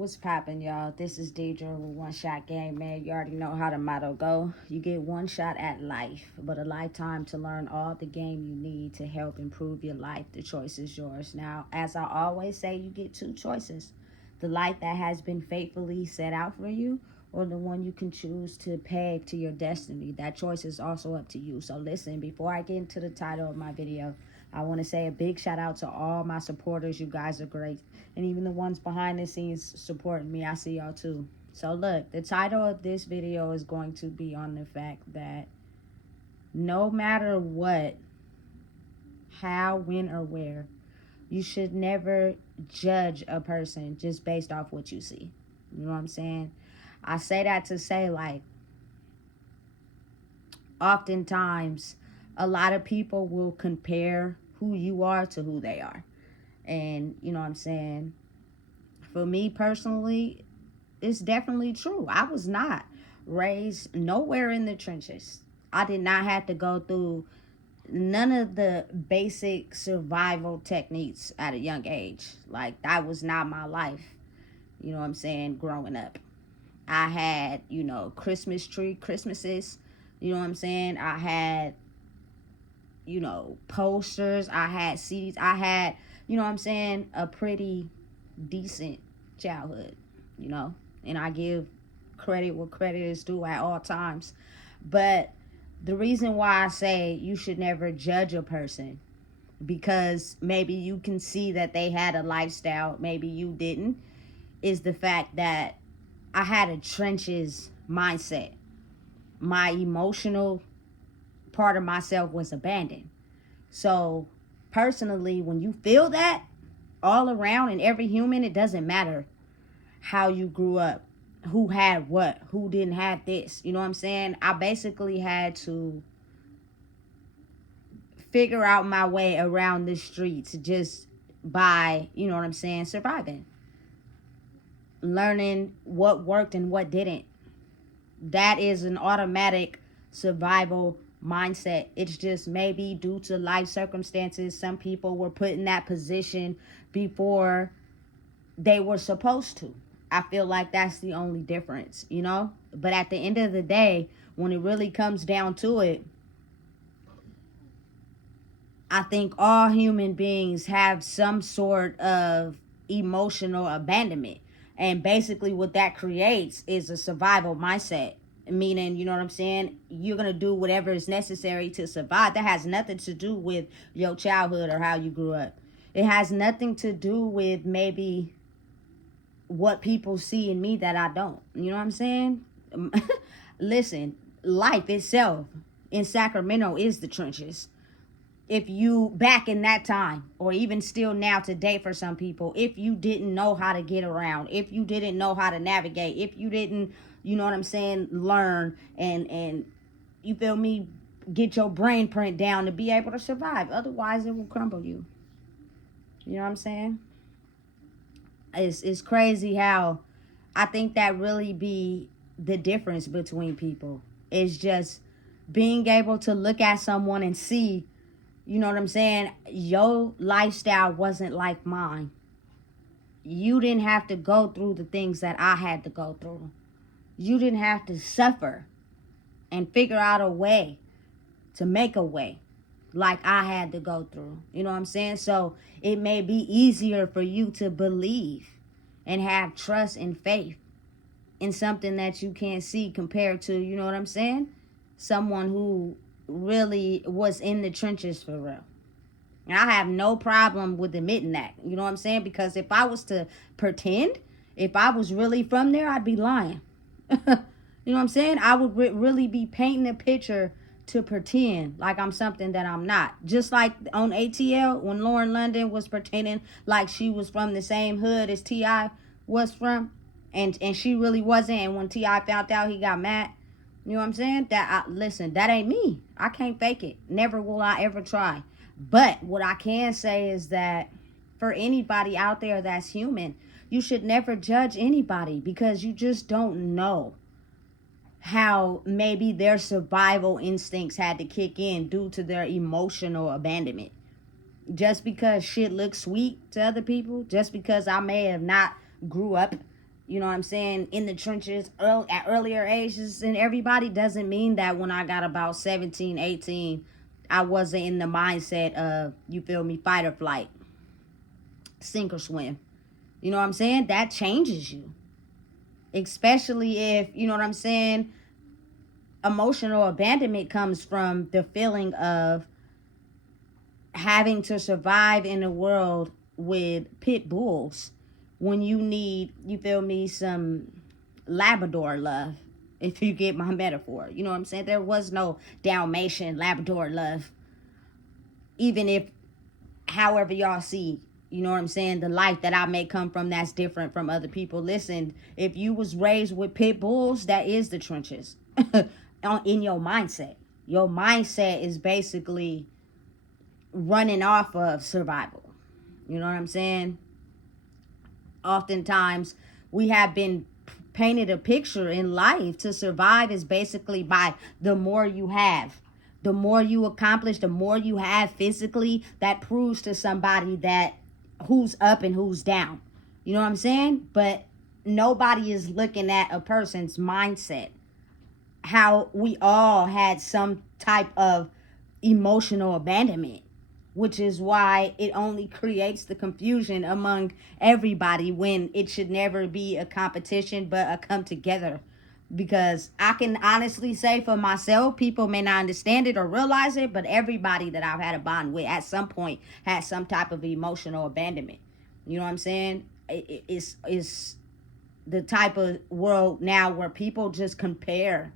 What's poppin', y'all? This is Deidre with One Shot Game, man. You already know how the motto go. You get one shot at life, but a lifetime to learn all the game you need to help improve your life. The choice is yours. Now, as I always say, you get two choices. The life that has been faithfully set out for you, or the one you can choose to peg to your destiny. That choice is also up to you. So listen, before I get into the title of my video, I want to say a big shout out to all my supporters. You guys are great. And even the ones behind the scenes supporting me, I see y'all too. So look, the title of this video is going to be on the fact that no matter what, how, when, or where, you should never judge a person just based off what you see. You know what I'm saying? I say that to say, like, oftentimes a lot of people will compare who you are to who they are. And you know what I'm saying? For me personally, it's definitely true. I was not raised nowhere in the trenches. I did not have to go through none of the basic survival techniques at a young age. Like, that was not my life. You know what I'm saying? Growing up, I had, Christmas tree Christmases. You know what I'm saying? I had, posters. I had CDs. I had, you know what I'm saying, a pretty decent childhood, and I give credit where credit is due at all times. But the reason why I say you should never judge a person, because maybe you can see that they had a lifestyle, maybe you didn't, is the fact that I had a trenches mindset. My emotional part of myself was abandoned. So personally, when you feel that all around in every human, it doesn't matter how you grew up, who had what, who didn't have this. You know what I'm saying? I basically had to figure out my way around the streets just by, you know what I'm saying, surviving. Learning what worked and what didn't. That is an automatic survival mindset. It's just maybe due to life circumstances, some people were put in that position before they were supposed to. I feel like that's the only difference, But at the end of the day, when it really comes down to it, I think all human beings have some sort of emotional abandonment. And basically what that creates is a survival mindset. Meaning, you know what I'm saying? You're going to do whatever is necessary to survive. That has nothing to do with your childhood or how you grew up. It has nothing to do with maybe what people see in me that I don't. You know what I'm saying? Listen, life itself in Sacramento is the trenches. If you, back in that time, or even still now today for some people, if you didn't know how to get around, if you didn't know how to navigate, if you didn't, you know what I'm saying, learn and you feel me, get your brain print down to be able to survive. Otherwise, it will crumble you. You know what I'm saying? It's crazy how I think that really be the difference between people. It's just being able to look at someone and see, you know what I'm saying, your lifestyle wasn't like mine. You didn't have to go through the things that I had to go through. You didn't have to suffer and figure out a way to make a way like I had to go through. You know what I'm saying? So it may be easier for you to believe and have trust and faith in something that you can't see compared to, you know what I'm saying, someone who really was in the trenches for real. And I have no problem with admitting that. You know what I'm saying? Because if I was to pretend, if I was really from there, I'd be lying. You know what I'm saying? I would really be painting a picture to pretend like I'm something that I'm not. Just like on ATL, when Lauren London was pretending like she was from the same hood as T.I. was from, and she really wasn't. And when T.I. found out, he got mad. You know what I'm saying? Listen, that ain't me. I can't fake it. Never will I ever try. But what I can say is that for anybody out there that's human, you should never judge anybody, because you just don't know how maybe their survival instincts had to kick in due to their emotional abandonment. Just because shit looks sweet to other people, just because I may have not grew up you know what I'm saying, in the trenches at earlier ages and everybody, doesn't mean that when I got about 17, 18, I wasn't in the mindset of, you feel me, fight or flight, sink or swim. You know what I'm saying? That changes you. Especially if, you know what I'm saying, emotional abandonment comes from the feeling of having to survive in a world with pit bulls when you need, you feel me, some Labrador love, if you get my metaphor. You know what I'm saying? There was no Dalmatian Labrador love. Even if, however y'all see, you know what I'm saying, the life that I may come from that's different from other people. Listen, if you was raised with pit bulls, that is the trenches. In your mindset. Your mindset is basically running off of survival. You know what I'm saying? Oftentimes, we have been painted a picture in life to survive is basically by the more you have. The more you accomplish, the more you have physically, that proves to somebody that who's up and who's down. You know what I'm saying? But nobody is looking at a person's mindset. How we all had some type of emotional abandonment, which is why it only creates the confusion among everybody when it should never be a competition but a come together. Because I can honestly say for myself, people may not understand it or realize it, but everybody that I've had a bond with at some point had some type of emotional abandonment. You know what I'm saying? It's the type of world now where people just compare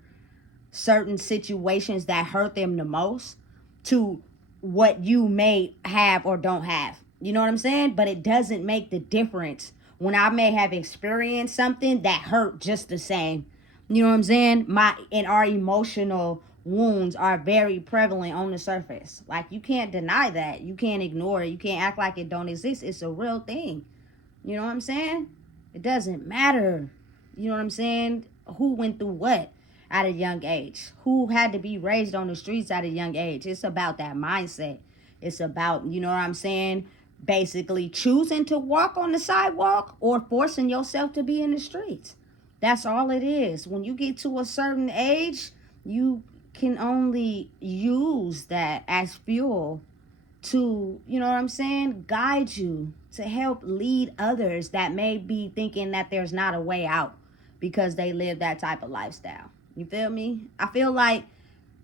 certain situations that hurt them the most to what you may have or don't have. You know what I'm saying? But it doesn't make the difference when I may have experienced something that hurt just the same. You know what I'm saying? Our emotional wounds are very prevalent on the surface. Like, you can't deny that. You can't ignore it. You can't act like it don't exist. It's a real thing. You know what I'm saying? It doesn't matter. You know what I'm saying? Who went through what at a young age? Who had to be raised on the streets at a young age? It's about that mindset. It's about, you know what I'm saying, basically choosing to walk on the sidewalk or forcing yourself to be in the streets. That's all it is. When you get to a certain age, you can only use that as fuel to, you know what I'm saying, guide you, to help lead others that may be thinking that there's not a way out because they live that type of lifestyle. You feel me? I feel like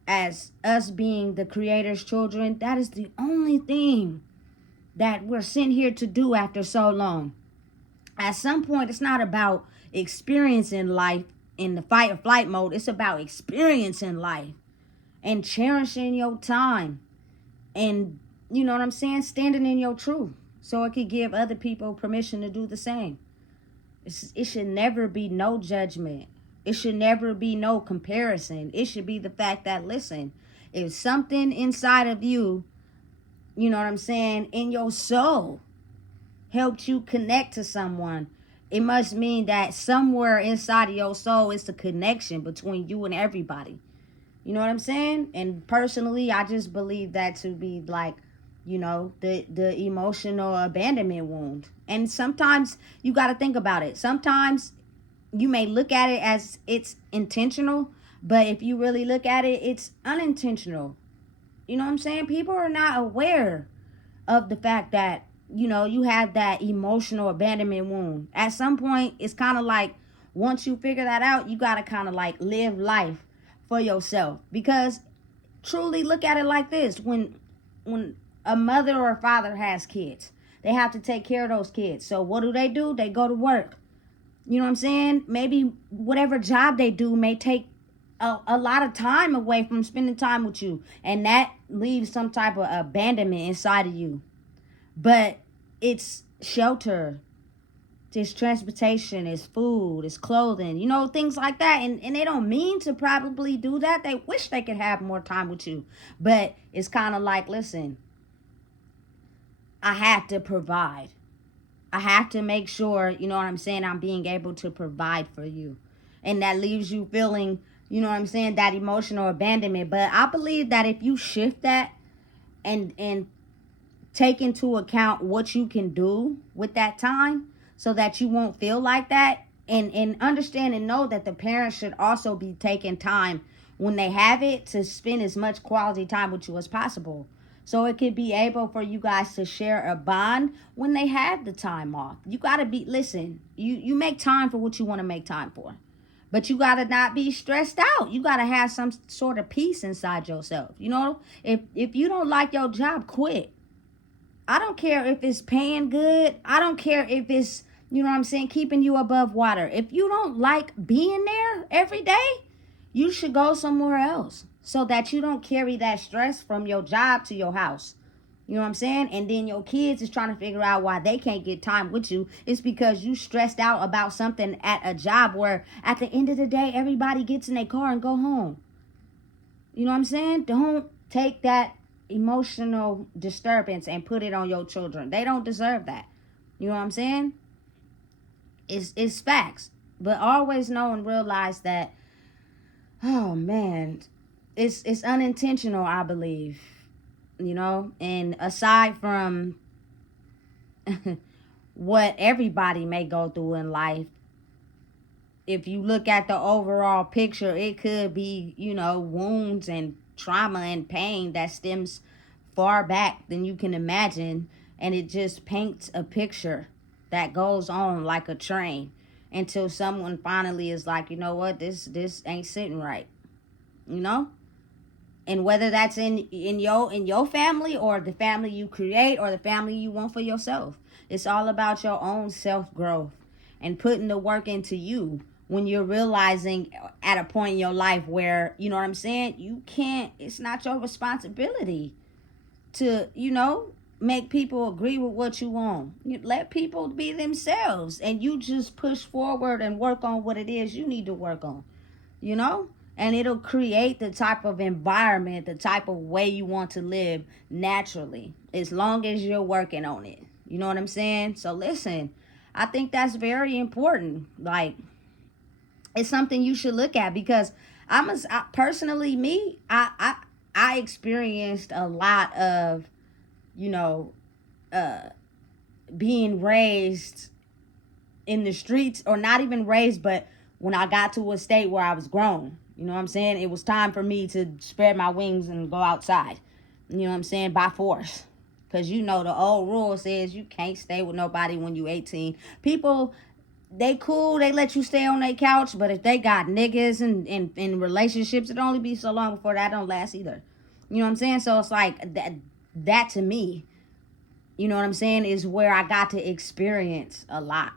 as us being the Creator's children, that is the only thing that we're sent here to do after so long. At some point, it's not about experiencing life in the fight or flight mode. It's about experiencing life and cherishing your time and, you know what I'm saying, standing in your truth so it could give other people permission to do the same. It should never be no judgment. It should never be no comparison. It should be the fact that, listen, if something inside of you, you know what I'm saying, in your soul helped you connect to someone, it must mean that somewhere inside of your soul is a connection between you and everybody. You know what I'm saying? And personally, I just believe that to be like, you know, the emotional abandonment wound. And sometimes you got to think about it. Sometimes you may look at it as it's intentional, but if you really look at it, it's unintentional. You know what I'm saying? People are not aware of the fact that, you know, you have that emotional abandonment wound. At some point, it's kind of like, once you figure that out, you got to kind of like live life for yourself. Because truly, look at it like this. When a mother or a father has kids, they have to take care of those kids. So what do? They go to work. You know what I'm saying? Maybe whatever job they do may take a lot of time away from spending time with you. And that leaves some type of abandonment inside of you. But it's shelter, it's transportation, it's food, it's clothing, you know, things like that. And they don't mean to probably do that. They wish they could have more time with you. But it's kind of like, listen, I have to provide. I have to make sure, you know what I'm saying, I'm being able to provide for you. And that leaves you feeling, you know what I'm saying, that emotional abandonment. But I believe that if you shift that and take into account what you can do with that time so that you won't feel like that, and understand and know that the parents should also be taking time when they have it to spend as much quality time with you as possible. So it could be able for you guys to share a bond when they have the time off. You gotta be, listen, you make time for what you want to make time for. But you gotta not be stressed out. You gotta have some sort of peace inside yourself. You know, if you don't like your job, quit. I don't care if it's paying good. I don't care if it's, you know what I'm saying, keeping you above water. If you don't like being there every day, you should go somewhere else so that you don't carry that stress from your job to your house. You know what I'm saying? And then your kids is trying to figure out why they can't get time with you. It's because you stressed out about something at a job where at the end of the day, everybody gets in their car and go home. You know what I'm saying? Don't take that emotional disturbance and put it on your children. They don't deserve that. You know what I'm saying? It's facts. But always know and realize that, oh man, it's unintentional, I believe. You know, and aside from what everybody may go through in life, if you look at the overall picture, it could be, you know, wounds and trauma and pain that stems far back than you can imagine. And it just paints a picture that goes on like a train until someone finally is like, you know what, this ain't sitting right. You know? And whether that's in your family or the family you create or the family you want for yourself, it's all about your own self-growth and putting the work into you when you're realizing at a point in your life where, you know what I'm saying, you can't, it's not your responsibility to, you know, make people agree with what you want. You let people be themselves and you just push forward and work on what it is you need to work on, you know? And it'll create the type of environment, the type of way you want to live naturally, as long as you're working on it. You know what I'm saying? So listen, I think that's very important. Like, it's something you should look at because personally, me, I experienced a lot of, you know, being raised in the streets, or not even raised, but when I got to a state where I was grown. You know what I'm saying? It was time for me to spread my wings and go outside. You know what I'm saying? By force. Because you know the old rule says you can't stay with nobody when you 18. People, they cool. They let you stay on their couch. But if they got niggas and in relationships, it only be so long before that don't last either. You know what I'm saying? So it's like that to me, you know what I'm saying, is where I got to experience a lot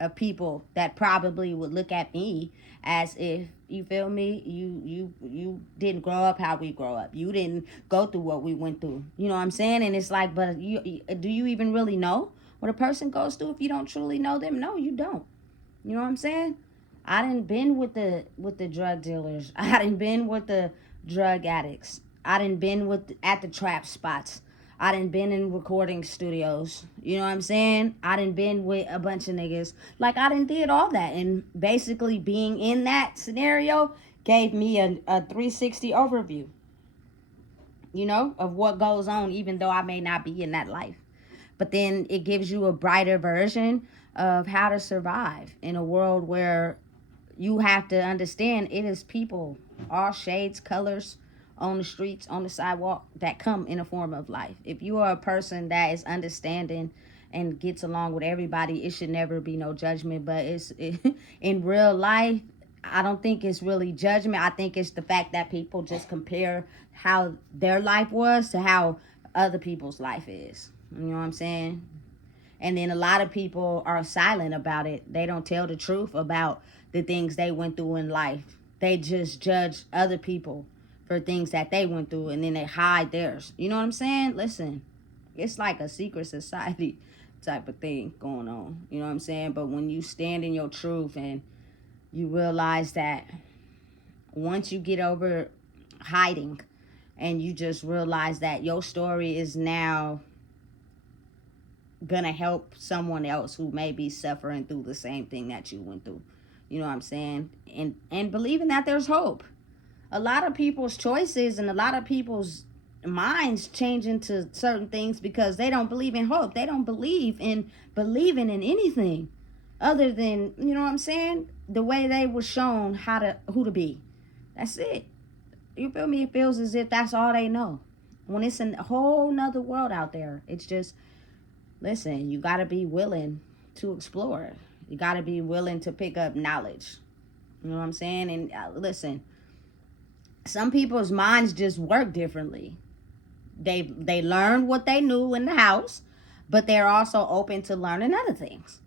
of people that probably would look at me as if, you feel me, you didn't grow up how we grow up. You didn't go through what we went through. You know what I'm saying? And it's like, but do you even really know what a person goes through if you don't truly know them? No, you don't. You know what I'm saying? I done been with the drug dealers. I done been with the drug addicts. I done been at the trap spots. I done been in recording studios. You know what I'm saying? I done been with a bunch of niggas. Like, I done did all that. And basically being in that scenario gave me a 360 overview, you know, of what goes on, even though I may not be in that life. But then it gives you a brighter version of how to survive in a world where you have to understand it is people, all shades, colors, on the streets, on the sidewalk, that come in a form of life. If you are a person that is understanding and gets along with everybody, it should never be no judgment. But in real life, I don't think it's really judgment. I think it's the fact that people just compare how their life was to how other people's life is. You know what I'm saying? And then a lot of people are silent about it. They don't tell the truth about the things they went through in life. They just judge other people for things that they went through, and then they hide theirs. You know what I'm saying? Listen, it's like a secret society type of thing going on. You know what I'm saying? But when you stand in your truth and you realize that once you get over hiding and you just realize that your story is now gonna help someone else who may be suffering through the same thing that you went through. You know what I'm saying? And believing that there's hope. A lot of people's choices and a lot of people's minds change into certain things because they don't believe in hope. They don't believe in believing in anything. other than, you know what I'm saying, the way they were shown who to be. That's it. You feel me? It feels as if that's all they know. When it's a whole nother world out there. It's just, listen, you got to be willing to explore. You got to be willing to pick up knowledge. You know what I'm saying? And listen, some people's minds just work differently. They learned what they knew in the house, but they're also open to learning other things.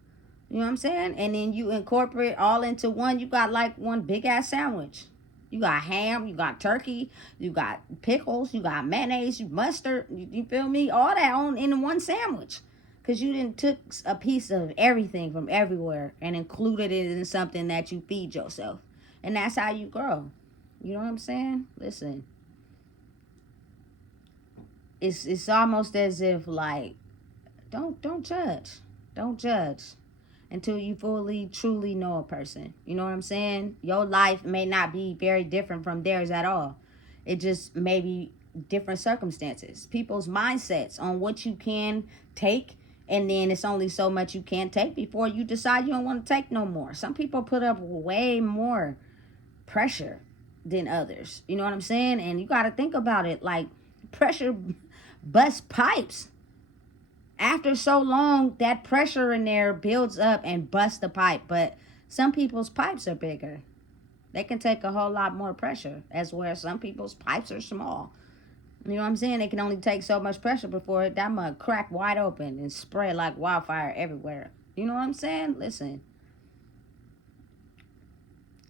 You know what I'm saying? And then you incorporate all into one. You got like one big ass sandwich. You got ham, you got turkey, you got pickles, you got mayonnaise, you mustard. You feel me? All that on in one sandwich. Because you didn't took a piece of everything from everywhere and included it in something that you feed yourself. And that's how you grow. You know what I'm saying? Listen. It's almost as if like don't judge. Don't judge until you fully truly know a person. You know what I'm saying? Your life may not be very different from theirs at all. It just may be different circumstances. People's mindsets on what you can take, and then it's only so much you can't take before you decide you don't want to take no more. Some people put up way more pressure than others. You know what I'm saying? And you got to think about it. Like, pressure busts pipes. After so long, that pressure in there builds up and busts the pipe. But some people's pipes are bigger. They can take a whole lot more pressure, as where some people's pipes are small. You know what I'm saying? They can only take so much pressure before that mug crack wide open and spread like wildfire everywhere. You know what I'm saying? Listen.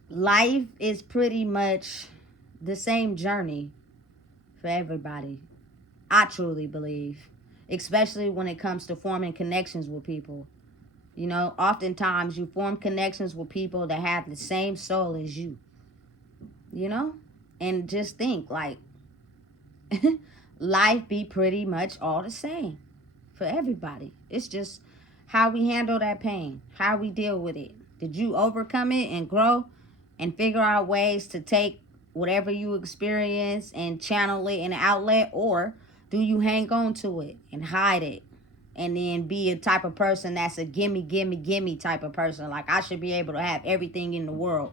Life is pretty much the same journey for everybody. I truly believe. Especially when it comes to forming connections with people. You know, oftentimes you form connections with people that have the same soul as you. You know? And just think, like, life be pretty much all the same for everybody. It's just how we handle that pain, how we deal with it. Did you overcome it and grow and figure out ways to take whatever you experience and channel it in an outlet, or do you hang on to it and hide it and then be a type of person that's a gimme, gimme, gimme type of person? Like, I should be able to have everything in the world,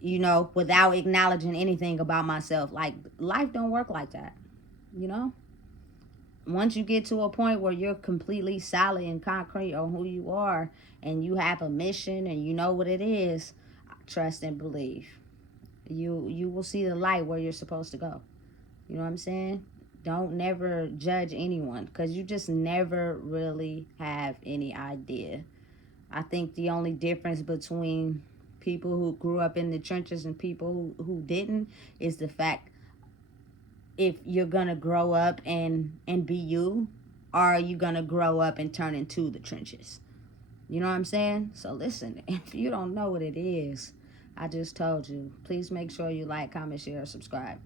you know, without acknowledging anything about myself. Like, life don't work like that, you know? Once you get to a point where you're completely solid and concrete on who you are and you have a mission and you know what it is, trust and believe. You will see the light where you're supposed to go. You know what I'm saying? Don't never judge anyone, because you just never really have any idea. I think the only difference between people who grew up in the trenches and people who didn't is the fact if you're going to grow up and be you, or are you going to grow up and turn into the trenches? You know what I'm saying? So listen, if you don't know what it is, I just told you, please make sure you like, comment, share, subscribe.